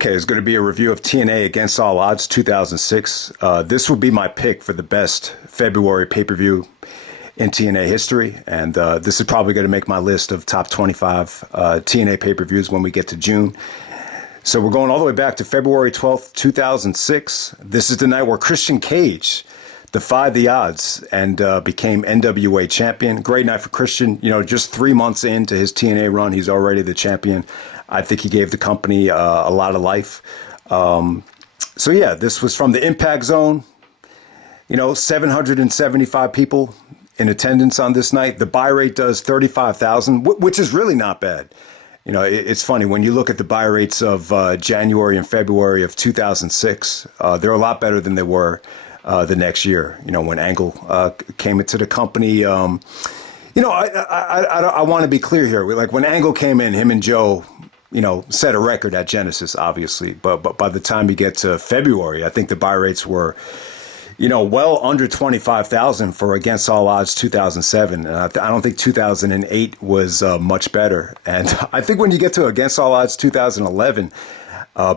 Okay, it's going to be a review of TNA Against All Odds 2006. This will be my pick for the best February pay-per-view in TNA history, and this is probably going to make my list of top 25 TNA pay-per-views when we get to June. So we're going all the way back to February 12th, 2006. This is the night where Christian Cage defied the odds and became NWA champion. Great night for Christian. You know, just 3 months into his TNA run, he's already the champion. I think he gave the company a lot of life. So yeah, this was from the Impact Zone. You know, 775 people in attendance on this night. The buy rate does 35,000, which is really not bad. You know, it's funny when you look at the buy rates of January and February of 2006. They're a lot better than they were the next year. You know, when Angle came into the company. You know, I want to be clear here. Like when Angle came in, him and Joe, you know, set a record at Genesis, obviously. But by the time you get to February, I think the buy rates were, you know, well under 25,000 for Against All Odds 2007. I don't think 2008 was much better. And I think when you get to Against All Odds 2011,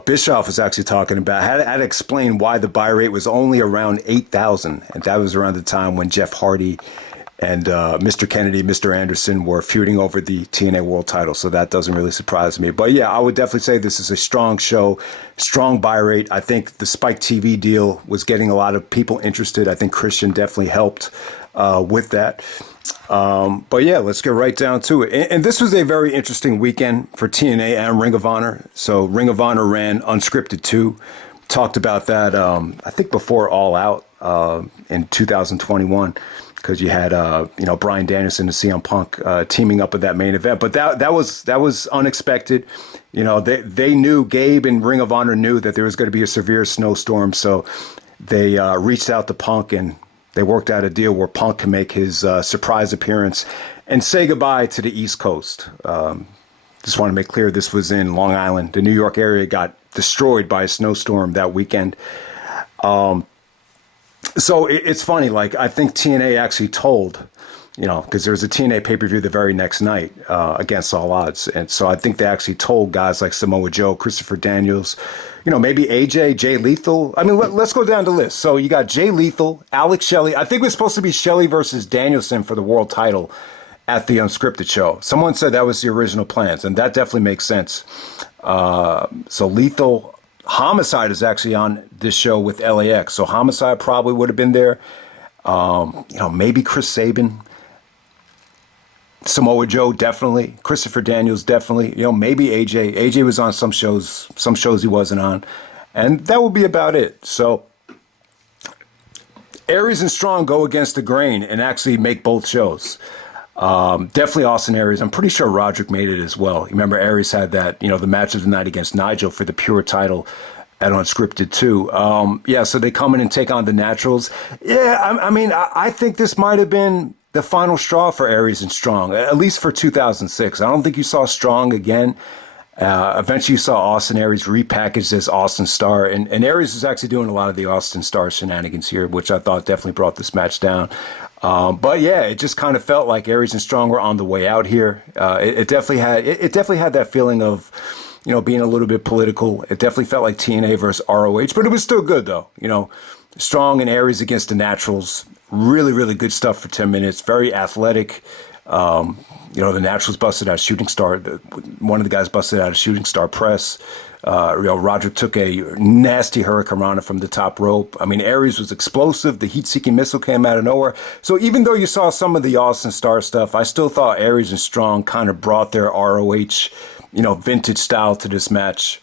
Bischoff was actually talking about, had to explain why the buy rate was only around 8,000. And that was around the time when Jeff Hardy and Mr. Kennedy, Mr. Anderson were feuding over the TNA World title. So that doesn't really surprise me. But yeah, I would definitely say this is a strong show, strong buy rate. I think the Spike TV deal was getting a lot of people interested. I think Christian definitely helped with that. But yeah, let's get right down to it. And this was a very interesting weekend for TNA and Ring of Honor. So Ring of Honor ran Unscripted 2. Talked about that, I think, before All Out in 2021. Because you had, you know, Bryan Danielson and CM Punk teaming up with that main event, but that was unexpected. You know, they knew, Gabe and Ring of Honor knew that there was going to be a severe snowstorm, so they reached out to Punk and they worked out a deal where Punk can make his surprise appearance and say goodbye to the East Coast. Just want to make clear this was in Long Island. The New York area got destroyed by a snowstorm that weekend. So it's funny, like, I think TNA actually told, you know, because there was a TNA pay-per-view the very next night Against All Odds. And so I think they actually told guys like Samoa Joe, Christopher Daniels, you know, maybe AJ, Jay Lethal. I mean, let's go down the list. So you got Jay Lethal, Alex Shelley. I think it was supposed to be Shelley versus Danielson for the world title at the Unscripted show. Someone said that was the original plans, and that definitely makes sense. So Lethal... Homicide is actually on this show with LAX, so Homicide probably would have been there. You know, maybe Chris Sabin, Samoa Joe definitely, Christopher Daniels definitely. You know, maybe AJ. AJ was on some shows he wasn't on, and that would be about it. So Aries and Strong go against the grain and actually make both shows. Definitely Austin Aries. I'm pretty sure Roderick made it as well. You remember Aries had that, you know, the match of the night against Nigel for the pure title at Unscripted 2. Yeah, so they come in and take on the Naturals. Yeah, I mean, I think this might have been the final straw for Aries and Strong, at least for 2006. I don't think you saw Strong again. Eventually you saw Austin Aries repackaged as Austin Starr, and Aries was actually doing a lot of the Austin Starr shenanigans here, which I thought definitely brought this match down. But yeah, it just kind of felt like Aries and Strong were on the way out here. It definitely had that feeling of, you know, being a little bit political. It definitely felt like TNA versus ROH, but it was still good though. You know, Strong and Aries against the Naturals, really, really good stuff for 10 minutes. Very athletic. You know, the Naturals busted out Shooting Star. One of the guys busted out a Shooting Star press. You know, Roderick took a nasty hurricanrana from the top rope. I mean, Aries was explosive. The heat-seeking missile came out of nowhere. So even though you saw some of the Austin Starr stuff, I still thought Aries and Strong kind of brought their ROH, you know, vintage style to this match.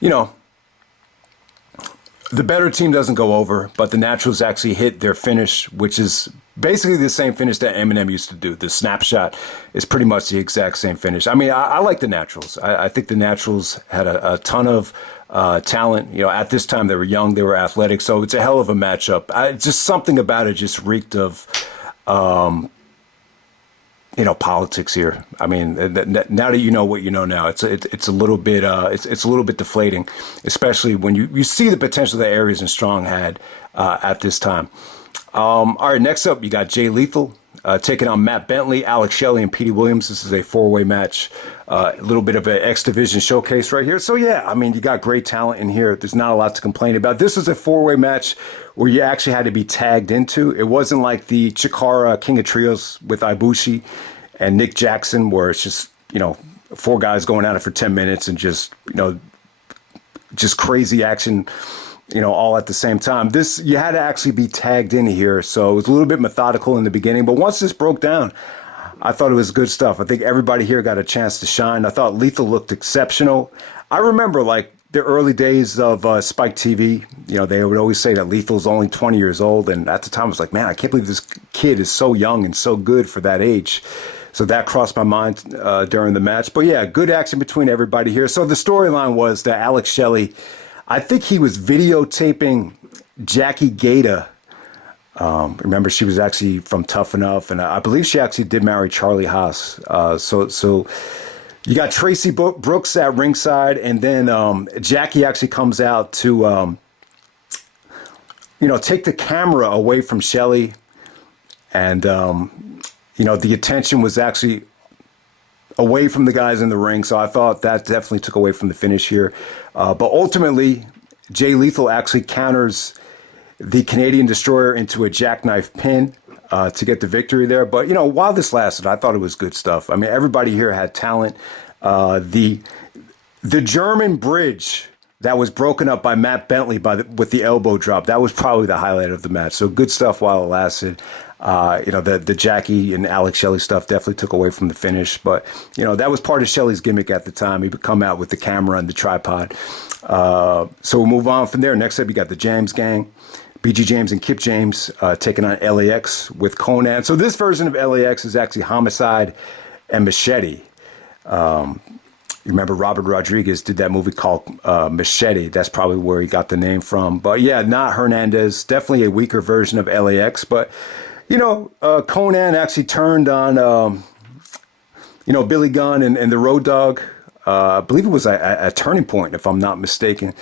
You know, the better team doesn't go over, but the Naturals actually hit their finish, which is basically the same finish that Eminem used to do. The snapshot is pretty much the exact same finish. I mean, I like the Naturals. I think the Naturals had a ton of talent. You know, at this time they were young, they were athletic, so it's a hell of a matchup. Just something about it just reeked of, you know, politics here. I mean, now that you know what you know now, it's a little bit it's a little bit deflating, especially when you see the potential that Aries and Strong had at this time. All right, next up, you got Jay Lethal taking on Matt Bentley, Alex Shelley, and Petey Williams. This is a four-way match. A little bit of an X Division showcase right here. So, yeah, I mean, you got great talent in here. There's not a lot to complain about. This was a four-way match where you actually had to be tagged into. It wasn't like the Chikara King of Trios with Ibushi and Nick Jackson, where it's just, four guys going at it for 10 minutes and just crazy action, all at the same time. This, you had to actually be tagged in here. So it was a little bit methodical in the beginning. But once this broke down, I thought it was good stuff. I think everybody here got a chance to shine. I thought Lethal looked exceptional. I remember, like, the early days of Spike TV, they would always say that Lethal's only 20 years old. And at the time, I was like, man, I can't believe this kid is so young and so good for that age. So that crossed my mind during the match. But yeah, good action between everybody here. So the storyline was that Alex Shelley, I think he was videotaping Jackie Gata. Remember, she was actually from Tough Enough, and I believe she actually did marry Charlie Haas. So you got Tracy Brooks at ringside, and then Jackie actually comes out to take the camera away from Shelley, and the attention was actually away from the guys in the ring. So I thought that definitely took away from the finish here. But ultimately, Jay Lethal actually counters the Canadian Destroyer into a jackknife pin to get the victory there. But, while this lasted, I thought it was good stuff. I mean, everybody here had talent. The German bridge that was broken up by Matt Bentley with the elbow drop, that was probably the highlight of the match. So good stuff while it lasted. The Jackie and Alex Shelley stuff definitely took away from the finish. But, that was part of Shelley's gimmick at the time. He would come out with the camera and the tripod. So we'll move on from there. Next up, you got the James Gang. BG James and Kip James taking on LAX with Conan. So this version of LAX is actually Homicide and Machete. You remember Robert Rodriguez did that movie called Machete. That's probably where he got the name from. But yeah, not Hernandez. Definitely a weaker version of LAX. But, Conan actually turned on, Billy Gunn and the Road Dogg. I believe it was a turning point, if I'm not mistaken.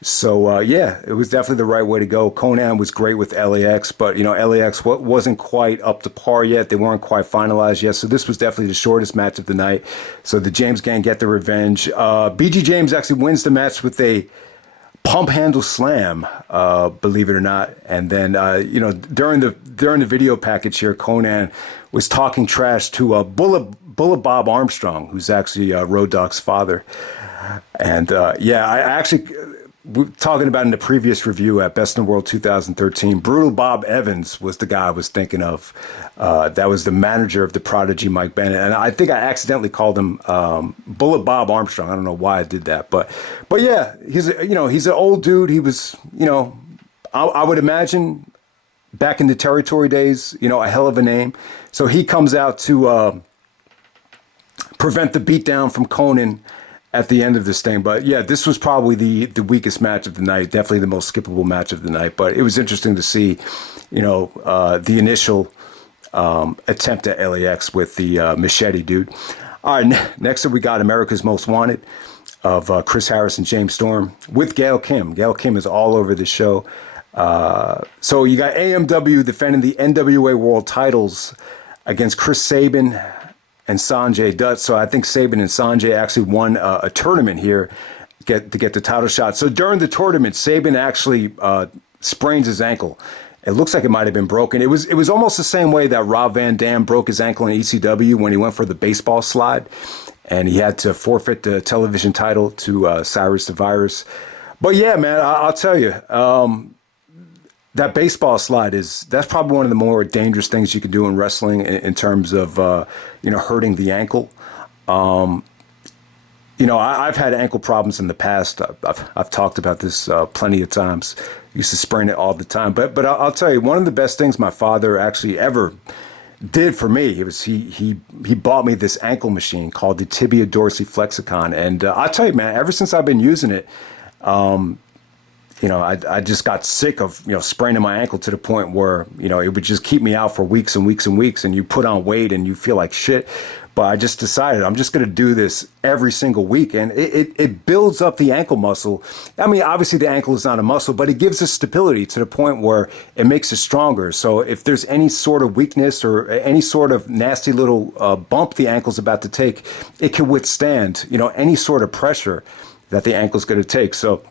So, it was definitely the right way to go. Conan was great with LAX, but, LAX wasn't quite up to par yet. They weren't quite finalized yet. So this was definitely the shortest match of the night. So the James Gang get the revenge. BG James actually wins the match with a pump handle slam, believe it or not. And then, during the video package here, Conan was talking trash to Bullet Bob Armstrong, who's actually Road Dogg's father. And, I actually... We're talking about in the previous review at Best in the World 2013, Brutal Bob Evans was the guy I was thinking of. That was the manager of the Prodigy, Mike Bennett. And I think I accidentally called him Bullet Bob Armstrong. I don't know why I did that. But yeah, he's an old dude. He was, I would imagine back in the territory days, a hell of a name. So he comes out to prevent the beatdown from Conan at the end of this thing. But yeah, this was probably the weakest match of the night, definitely the most skippable match of the night. But it was interesting to see, the initial attempt at LAX with the Machete dude. All right, next up we got America's Most Wanted of Chris Harris and James Storm with Gail Kim. Gail Kim is all over the show. So you got AMW defending the NWA World titles against Chris Sabin and Sonjay Dutt. So I think Sabin and Sonjay actually won a tournament here to get the title shot. So during the tournament, Sabin actually sprains his ankle. It looks like it might have been broken. It was almost the same way that Rob Van Dam broke his ankle in ECW when he went for the baseball slide, and he had to forfeit the television title to Cyrus the Virus. But yeah, man, I'll tell you, that baseball slide that's probably one of the more dangerous things you can do in wrestling in terms of, hurting the ankle. I've had ankle problems in the past. I've talked about this plenty of times. Used to sprain it all the time. But I'll tell you, one of the best things my father actually ever did for me, it was he bought me this ankle machine called the Tibia Dorsey Flexicon. And I'll tell you, man, ever since I've been using it, I just got sick of, spraining my ankle to the point where, it would just keep me out for weeks and weeks and weeks, and you put on weight and you feel like shit. But I just decided I'm just going to do this every single week. And it builds up the ankle muscle. I mean, obviously the ankle is not a muscle, but it gives us stability to the point where it makes it stronger. So if there's any sort of weakness or any sort of nasty little bump the ankle's about to take, it can withstand, any sort of pressure that the ankle's going to take. So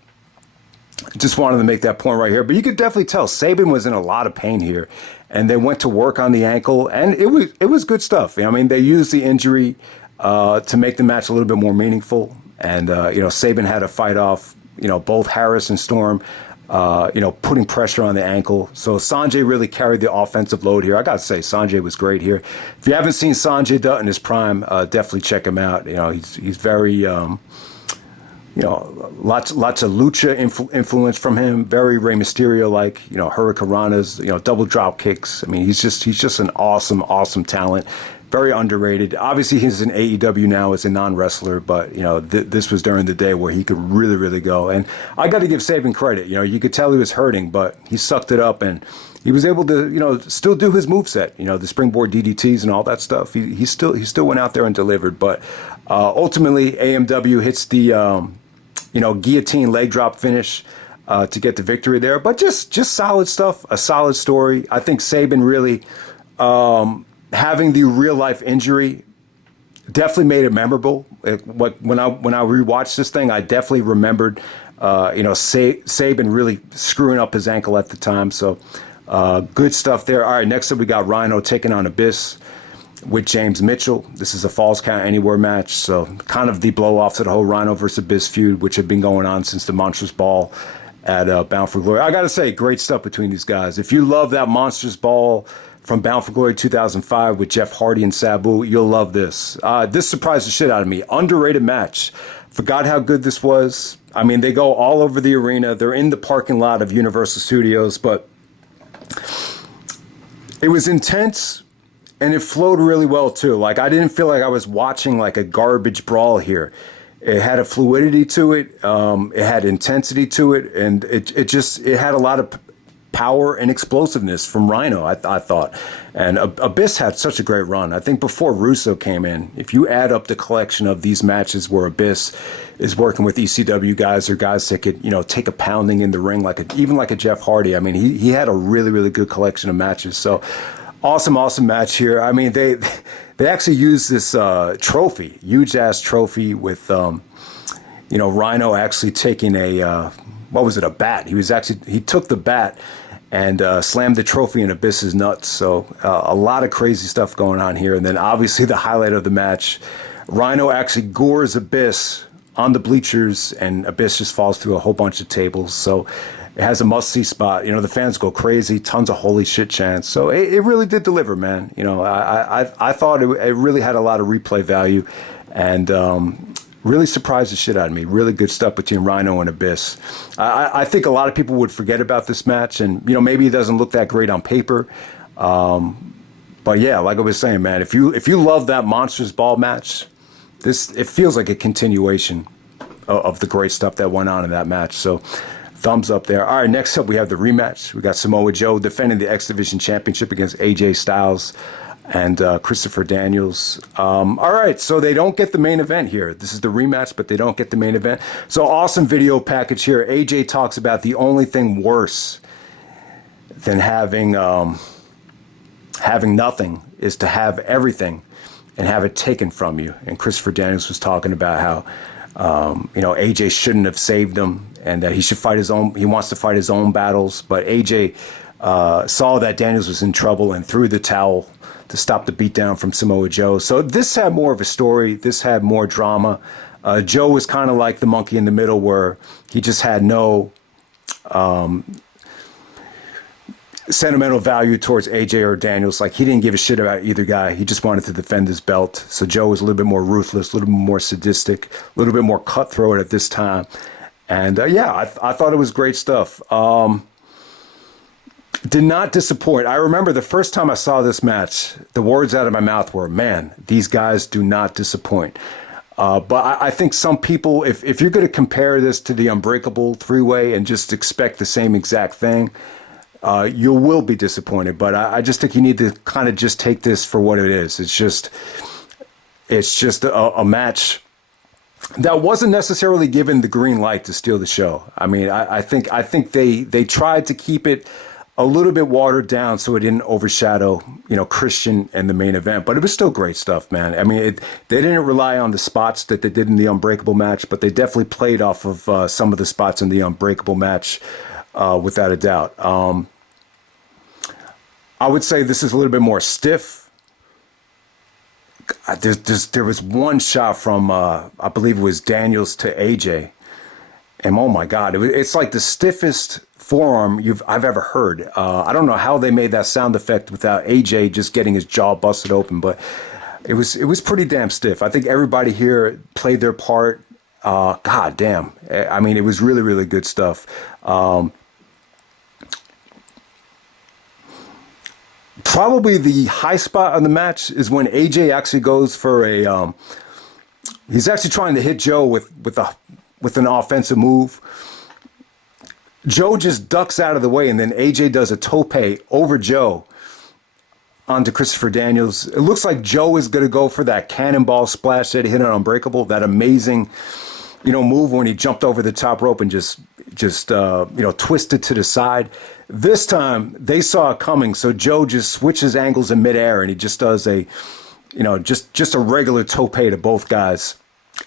just wanted to make that point right here. But you could definitely tell Sabin was in a lot of pain here. And they went to work on the ankle, and it was good stuff. I mean, they used the injury to make the match a little bit more meaningful. And, Sabin had to fight off, both Harris and Storm, putting pressure on the ankle. So Sonjay really carried the offensive load here. I got to say, Sonjay was great here. If you haven't seen Sonjay Dutt in his prime, definitely check him out. He's very... lots of lucha influence from him. Very Rey Mysterio-like. Hurricanranas. Double drop kicks. I mean, he's just an awesome talent. Very underrated. Obviously, he's in AEW now as a non-wrestler, but this was during the day where he could really go. And I got to give Sabin credit. You could tell he was hurting, but he sucked it up and he was able to still do his moveset. The springboard DDTs and all that stuff. He still went out there and delivered. But ultimately, AMW hits the guillotine leg drop finish to get the victory there. But just solid stuff, a solid story. I think Sabin really having the real life injury definitely made it memorable. When I rewatched this thing, I definitely remembered Sabin really screwing up his ankle at the time. So good stuff there. All right, next up we got Rhino taking on Abyss with James Mitchell. This is a Falls Count Anywhere match, so kind of the blow-off to the whole Rhino versus Abyss feud, which had been going on since the Monstrous Ball at Bound for Glory. I gotta say, great stuff between these guys. If you love that Monstrous Ball from Bound for Glory 2005 with Jeff Hardy and Sabu, you'll love this. This surprised the shit out of me. Underrated match. Forgot how good this was. I mean, they go all over the arena. They're in the parking lot of Universal Studios, but it was intense. And it flowed really well, too. Like, I didn't feel like I was watching, like, a garbage brawl here. It had a fluidity to it. It had intensity to it. And it had a lot of power and explosiveness from Rhino, I thought. And Abyss had such a great run. I think before Russo came in, if you add up the collection of these matches where Abyss is working with ECW guys or guys that could, take a pounding in the ring, even like a Jeff Hardy. I mean, he had a really good collection of matches. So... Awesome match here. I mean, they actually used this trophy, huge ass trophy with Rhino actually taking a bat. He took the bat and slammed the trophy in Abyss's nuts. So a lot of crazy stuff going on here. And then obviously the highlight of the match, Rhino actually gores Abyss on the bleachers, and Abyss just falls through a whole bunch of tables. So it has a must-see spot. The fans go crazy, tons of holy shit chants. So it really did deliver, man. I thought it really had a lot of replay value, and really surprised the shit out of me. Really good stuff between Rhino and Abyss. I think a lot of people would forget about this match, and maybe it doesn't look that great on paper. But yeah, like I was saying, man, if you love that Monsters Ball match, it feels like a continuation of the great stuff that went on in that match. So thumbs up there. All right, next up we have the rematch. We got Samoa Joe defending the X Division Championship against AJ Styles and Christopher Daniels. All right, so they don't get the main event here. This is the rematch, but they don't get the main event. So awesome video package here. AJ talks about the only thing worse than having nothing is to have everything and have it taken from you. And Christopher Daniels was talking about how AJ shouldn't have saved him, and that he should fight his own. He wants to fight his own battles. But AJ saw that Daniels was in trouble and threw the towel to stop the beatdown from Samoa Joe. So this had more of a story. This had more drama. Joe was kind of like the monkey in the middle, where he just had no sentimental value towards AJ or Daniels. Like, he didn't give a shit about either guy. He just wanted to defend his belt. So Joe was a little bit more ruthless, a little bit more sadistic, a little bit more cutthroat at this time. And I thought it was great stuff. Did not disappoint. I remember the first time I saw this match, the words out of my mouth were, man, these guys do not disappoint. But I think some people, if you're going to compare this to the Unbreakable three-way and just expect the same exact thing, you will be disappointed. But I just think you need to kind of just take this for what it is. It's just it's just a match that wasn't necessarily given the green light to steal the show. I mean, I think they tried to keep it a little bit watered down so it didn't overshadow, Christian and the main event. But it was still great stuff, man. I mean, they didn't rely on the spots that they did in the Unbreakable match, but they definitely played off of some of the spots in the Unbreakable match, without a doubt. I would say this is a little bit more stiff. There was one shot from, I believe it was Daniels to AJ. And oh my God, it's like the stiffest forearm I've ever heard. I don't know how they made that sound effect without AJ just getting his jaw busted open, but it was pretty damn stiff. I think everybody here played their part. God damn. I mean, it was really, really good stuff. Probably the high spot on the match is when AJ actually goes for he's actually trying to hit Joe with an offensive move. Joe just ducks out of the way, and then AJ does a tope over Joe onto Christopher Daniels. It looks like Joe is going to go for that cannonball splash that he hit on Unbreakable, that amazing, move when he jumped over the top rope and just twisted to the side. This time they saw it coming, so Joe just switches angles in midair and he just does just a regular tope to both guys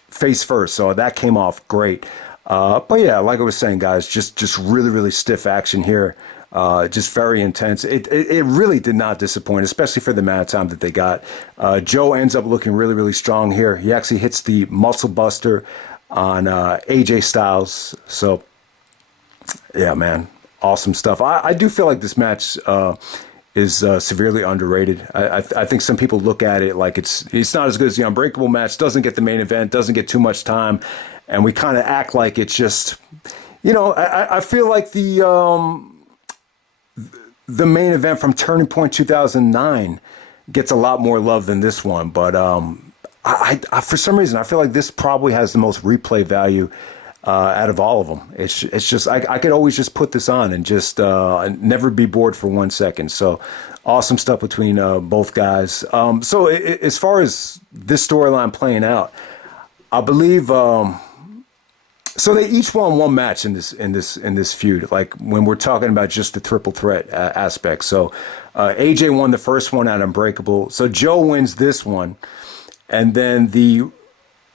face first. So that came off great. But yeah, like I was saying, guys, just really, really stiff action here. Just very intense. It really did not disappoint, especially for the amount of time that they got. Joe ends up looking really, really strong here. He actually hits the muscle buster on AJ Styles. So yeah, man, awesome stuff. I do feel like this match is severely underrated. I think some people look at it like it's not as good as the Unbreakable match, doesn't get the main event, doesn't get too much time, and we kind of act like it's just, I feel like the main event from Turning Point 2009 gets a lot more love than this one, but I for some reason I feel like this probably has the most replay value out of all of them. It's just I could always just put this on and just never be bored for 1 second. So awesome stuff between both guys. So as far as this storyline playing out, I believe so they each won one match in this feud. Like when we're talking about just the triple threat aspect. So AJ won the first one at Unbreakable. So Joe wins this one, and then the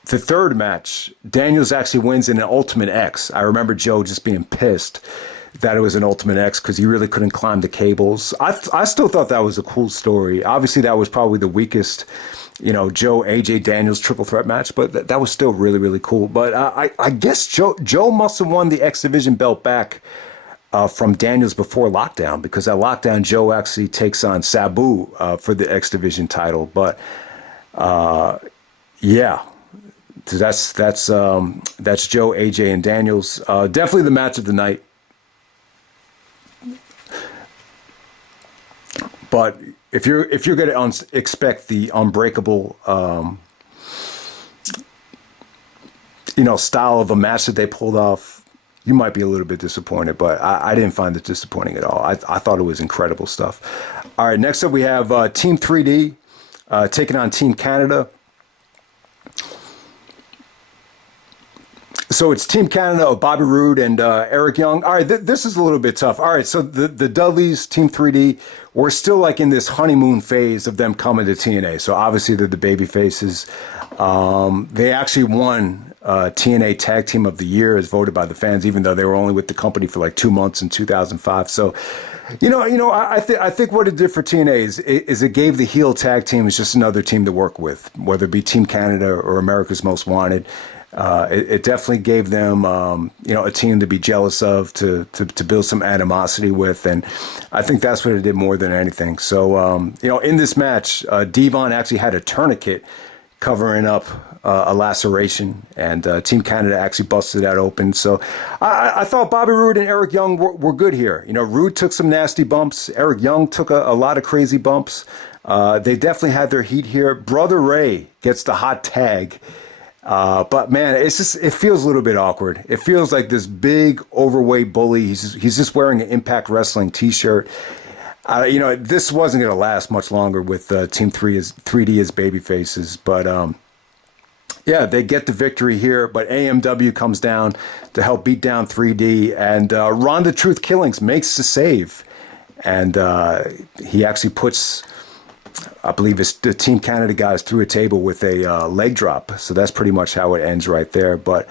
third match, Daniels actually wins in an Ultimate X. I remember Joe just being pissed that it was an Ultimate X because he really couldn't climb the cables. I still thought that was a cool story. Obviously, that was probably the weakest, Joe, AJ, Daniels triple threat match, but that was still really, really cool. But I guess Joe must have won the X Division belt back from Daniels before Lockdown, because at Lockdown, Joe actually takes on Sabu for the X Division title. But yeah. So that's Joe, AJ, and Daniels. Definitely the match of the night. But if you're going to expect the Unbreakable, style of a match that they pulled off, you might be a little bit disappointed. But I didn't find it disappointing at all. I thought it was incredible stuff. All right, next up we have Team 3D taking on Team Canada. So it's Team Canada of Bobby Roode and Eric Young. All right, this is a little bit tough. All right, so the Dudleys, Team 3D, we're still like in this honeymoon phase of them coming to TNA. So obviously they're the baby faces. They actually won TNA Tag Team of the Year as voted by the fans, even though they were only with the company for like 2 months in 2005. So, I think what it did for TNA is it gave the heel tag teams just another team to work with, whether it be Team Canada or America's Most Wanted. It definitely gave them, a team to be jealous of, to build some animosity with, and I think that's what it did more than anything. So, in this match, Devon actually had a tourniquet covering up a laceration, and Team Canada actually busted that open. So, I thought Bobby Roode and Eric Young were good here. Roode took some nasty bumps. Eric Young took a lot of crazy bumps. They definitely had their heat here. Brother Ray gets the hot tag. But man, it feels a little bit awkward. It feels like this big overweight bully. He's just wearing an Impact Wrestling t-shirt. This wasn't going to last much longer with Team 3D as baby faces, but yeah, they get the victory here. But AMW comes down to help beat down 3D, and Ronda Truth Killings makes the save, and he actually puts, I believe it's the Team Canada guys through a table with a leg drop. So that's pretty much how it ends right there. But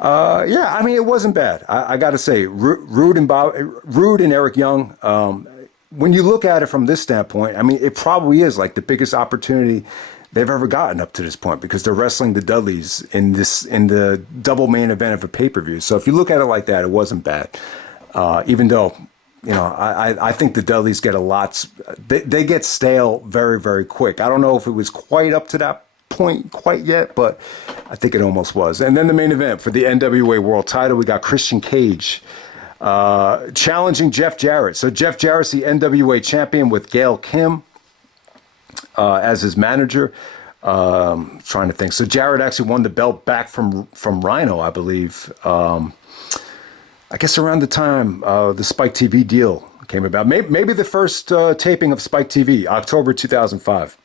yeah, I mean, it wasn't bad. I got to say, Roode and Eric Young. When you look at it from this standpoint, I mean, it probably is like the biggest opportunity they've ever gotten up to this point, because they're wrestling the Dudleys in the double main event of a pay-per-view. So if you look at it like that, it wasn't bad. Even though, I think the Dudleys get they get stale very, very quick. I don't know if it was quite up to that point quite yet, but I think it almost was. And then the main event for the NWA World Title, we got Christian Cage challenging Jeff Jarrett. So Jeff Jarrett's the NWA champion with Gail Kim as his manager. Trying to think. So Jarrett actually won the belt back from Rhino, I believe. I guess around the time the Spike TV deal came about. Maybe the first taping of Spike TV, October 2005.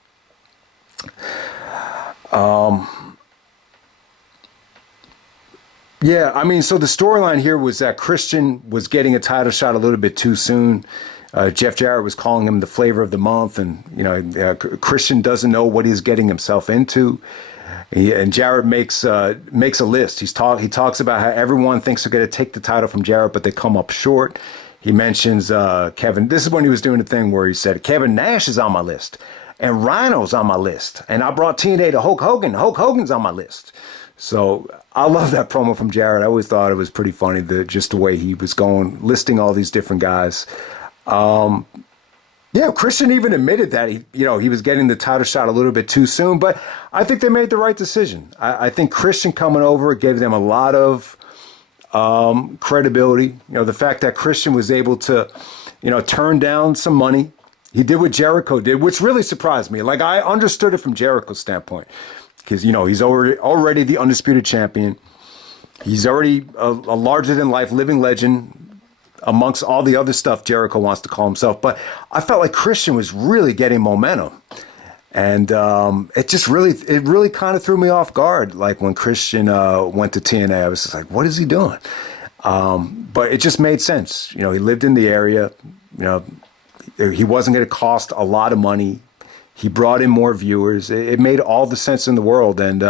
Yeah, I mean, so the storyline here was that Christian was getting a title shot a little bit too soon. Jeff Jarrett was calling him the flavor of the month, and Christian doesn't know what he's getting himself into. And Jarrett makes a list. He talks about how everyone thinks they're going to take the title from Jarrett, but they come up short. He mentions Kevin. This is when he was doing the thing where he said, Kevin Nash is on my list, and Rhino's on my list, and I brought TNA to Hulk Hogan. Hulk Hogan's on my list. So I love that promo from Jarrett. I always thought it was pretty funny, just the way he was going, listing all these different guys. Yeah, Christian even admitted that he was getting the title shot a little bit too soon, but I think they made the right decision. I think Christian coming over gave them a lot of credibility. The fact that Christian was able to, turn down some money. He did what Jericho did, which really surprised me. Like, I understood it from Jericho's standpoint, because he's already the undisputed champion. He's already a larger than life living legend amongst all the other stuff Jericho wants to call himself. But I felt like Christian was really getting momentum. And it really kind of threw me off guard. Like when Christian went to TNA, I was just like, what is he doing? But it just made sense. He lived in the area. He wasn't going to cost a lot of money. He brought in more viewers. It made all the sense in the world. And,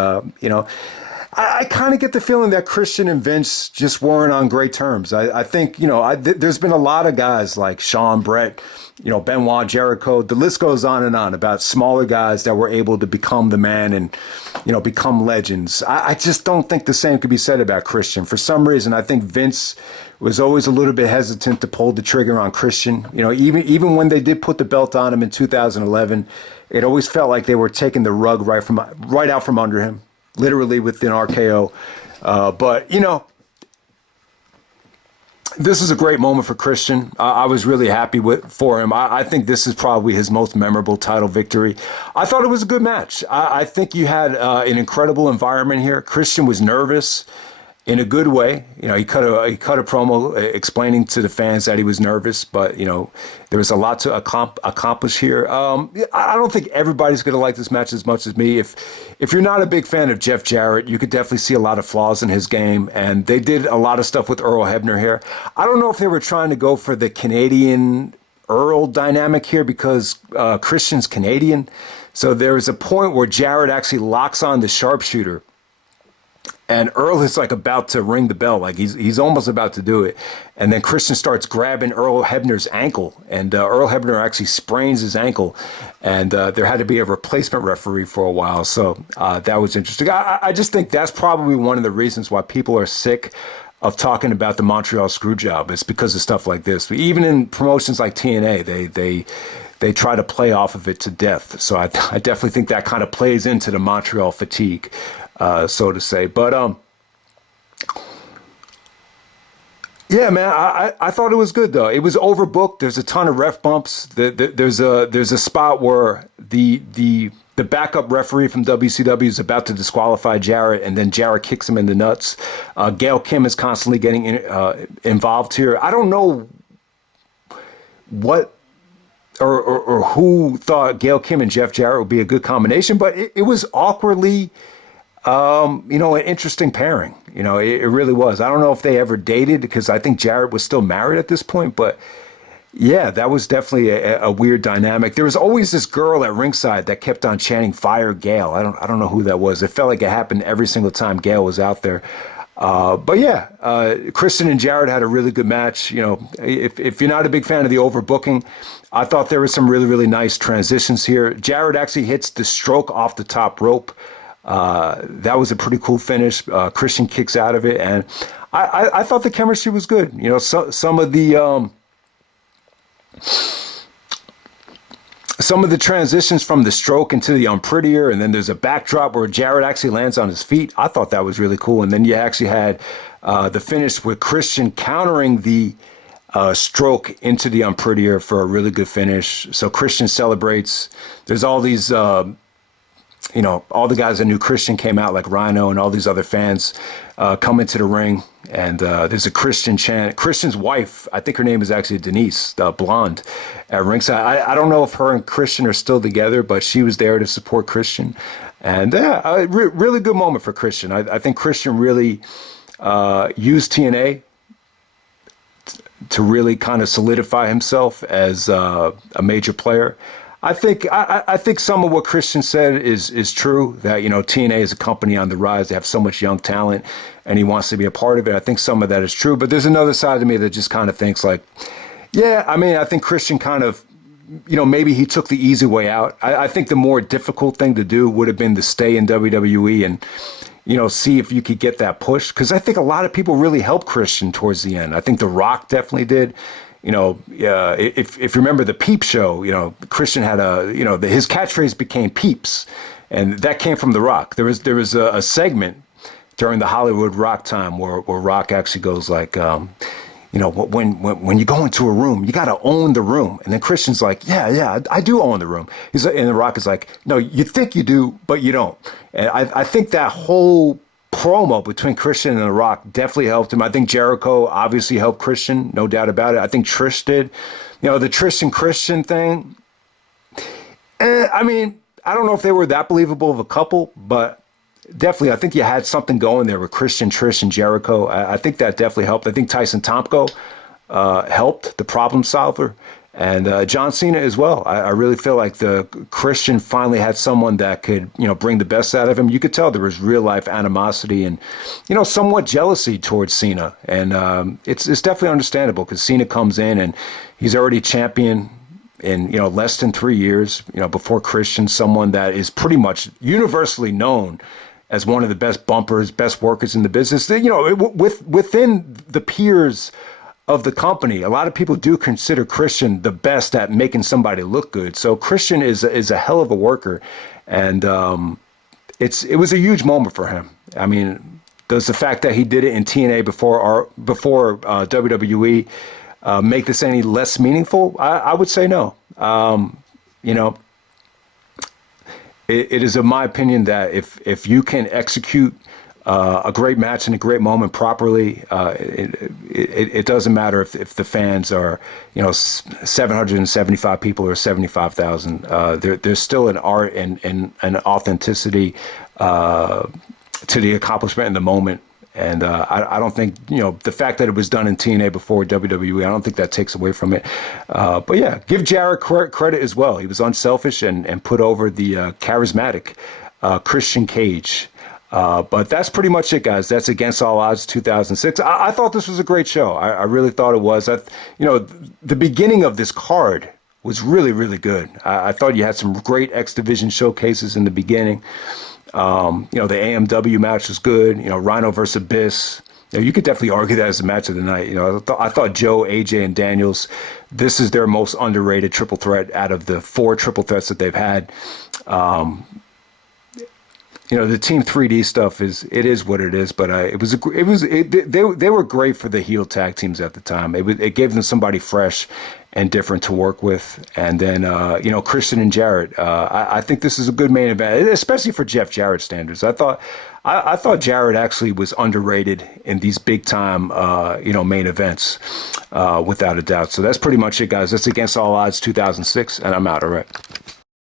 I kind of get the feeling that Christian and Vince just weren't on great terms. I think, there's been a lot of guys like Sean, Brett, Benoit, Jericho. The list goes on and on about smaller guys that were able to become the man and, become legends. I just don't think the same could be said about Christian. For some reason, I think Vince was always a little bit hesitant to pull the trigger on Christian. Even when they did put the belt on him in 2011, it always felt like they were taking the rug right out from under him. Literally with an RKO. But, this is a great moment for Christian. I was really happy for him. I think this is probably his most memorable title victory. I thought it was a good match. I think you had an incredible environment here. Christian was nervous in a good way. He cut a promo explaining to the fans that he was nervous, but there was a lot to accomplish here. I don't think everybody's going to like this match as much as me. If you're not a big fan of Jeff Jarrett, you could definitely see a lot of flaws in his game, and they did a lot of stuff with Earl Hebner here. I don't know if they were trying to go for the Canadian Earl dynamic here, because Christian's Canadian. So there was a point where Jarrett actually locks on the sharpshooter, and Earl is like about to ring the bell, like he's almost about to do it. And then Christian starts grabbing Earl Hebner's ankle, and Earl Hebner actually sprains his ankle. And there had to be a replacement referee for a while. So that was interesting. I just think that's probably one of the reasons why people are sick of talking about the Montreal Screwjob. It's because of stuff like this. Even in promotions like TNA, they try to play off of it to death. So I definitely think that kind of plays into the Montreal fatigue, so to say. But yeah, man, I thought it was good though. It was overbooked. There's a ton of ref bumps. There's a spot where the backup referee from WCW is about to disqualify Jarrett, and then Jarrett kicks him in the nuts. Gail Kim is constantly getting involved here. I don't know what or who thought Gail Kim and Jeff Jarrett would be a good combination, but it was awkwardly, an interesting pairing. It really was. I don't know if they ever dated because I think Jarrett was still married at this point, but yeah, that was definitely a weird dynamic. There was always this girl at ringside that kept on chanting "Fire Gail." I don't know who that was. It felt like it happened every single time Gail was out there. But yeah, Christian and Jarrett had a really good match. If you're not a big fan of the overbooking, I thought there were some really, really nice transitions here. Jarrett actually hits the stroke off the top rope. That was a pretty cool finish. Christian kicks out of it, and I thought the chemistry was good. Some of the transitions from the stroke into the unprettier, and then there's a backdrop where Jarrett actually lands on his feet. I thought that was really cool. And then you actually had the finish with Christian countering the stroke into the unprettier for a really good finish. So Christian celebrates. There's all these, all the guys that knew Christian came out, like Rhino and all these other fans come into the ring. And there's a Christian chant. Christian's wife, I think her name is actually Denise, the blonde, at ringside. I don't know if her and Christian are still together, but she was there to support Christian. And really good moment for Christian. I think Christian really used TNA to really kind of solidify himself as a major player. I think some of what Christian said is true, that, TNA is a company on the rise. They have so much young talent and he wants to be a part of it. I think some of that is true, but there's another side of me that just kind of thinks like, yeah, I think Christian kind of, maybe he took the easy way out. I think the more difficult thing to do would have been to stay in WWE and, see if you could get that push. Because I think a lot of people really helped Christian towards the end. I think The Rock definitely did. If you remember the Peep Show, Christian had his catchphrase became Peeps, and that came from The Rock. There was a segment during the Hollywood Rock time where Rock actually goes like, when you go into a room, you got to own the room. And then Christian's like, yeah, I do own the room. And The Rock is like, no, you think you do, but you don't. And I think that whole promo between Christian and The Rock definitely helped him. I think Jericho obviously helped Christian, no doubt about it. I think Trish did. The Trish and Christian thing. I don't know if they were that believable of a couple, but definitely I think you had something going there with Christian, Trish, and Jericho. I think that definitely helped. I think Tyson Tomko helped, the problem solver. And John Cena as well. I really feel like the Christian finally had someone that could, bring the best out of him. You could tell there was real life animosity and, somewhat jealousy towards Cena. And it's definitely understandable because Cena comes in and he's already champion in, less than 3 years, before Christian, someone that is pretty much universally known as one of the best bumpers, best workers in the business. Within the peers of the company, a lot of people do consider Christian the best at making somebody look good. So Christian is a hell of a worker, and it was a huge moment for him. Does the fact that he did it in TNA before WWE make this any less meaningful? I would say no. It is in my opinion that if you can execute a great match and a great moment properly, it doesn't matter if the fans are 775 people or 75,000. There's still an art and an authenticity to the accomplishment in the moment. And I don't think, the fact that it was done in TNA before WWE, I don't think that takes away from it. But yeah, give Jarrett credit as well. He was unselfish and put over the charismatic Christian Cage. But that's pretty much it, guys. That's Against All Odds 2006. I thought this was a great show. I really thought it was. The beginning of this card was really, really good. I thought you had some great X Division showcases in the beginning. The AMW match was good. Rhino versus Abyss. You could definitely argue that as the match of the night. I thought Joe, AJ, and Daniels, this is their most underrated triple threat out of the 4 triple threats that they've had. The Team 3D stuff is what it is, but they were great for the heel tag teams at the time. It gave them somebody fresh and different to work with, and then Christian and Jarrett. I think this is a good main event, especially for Jeff Jarrett standards. I thought Jarrett actually was underrated in these big time main events, without a doubt. So that's pretty much it, guys. That's Against All Odds 2006, and I'm out. All right.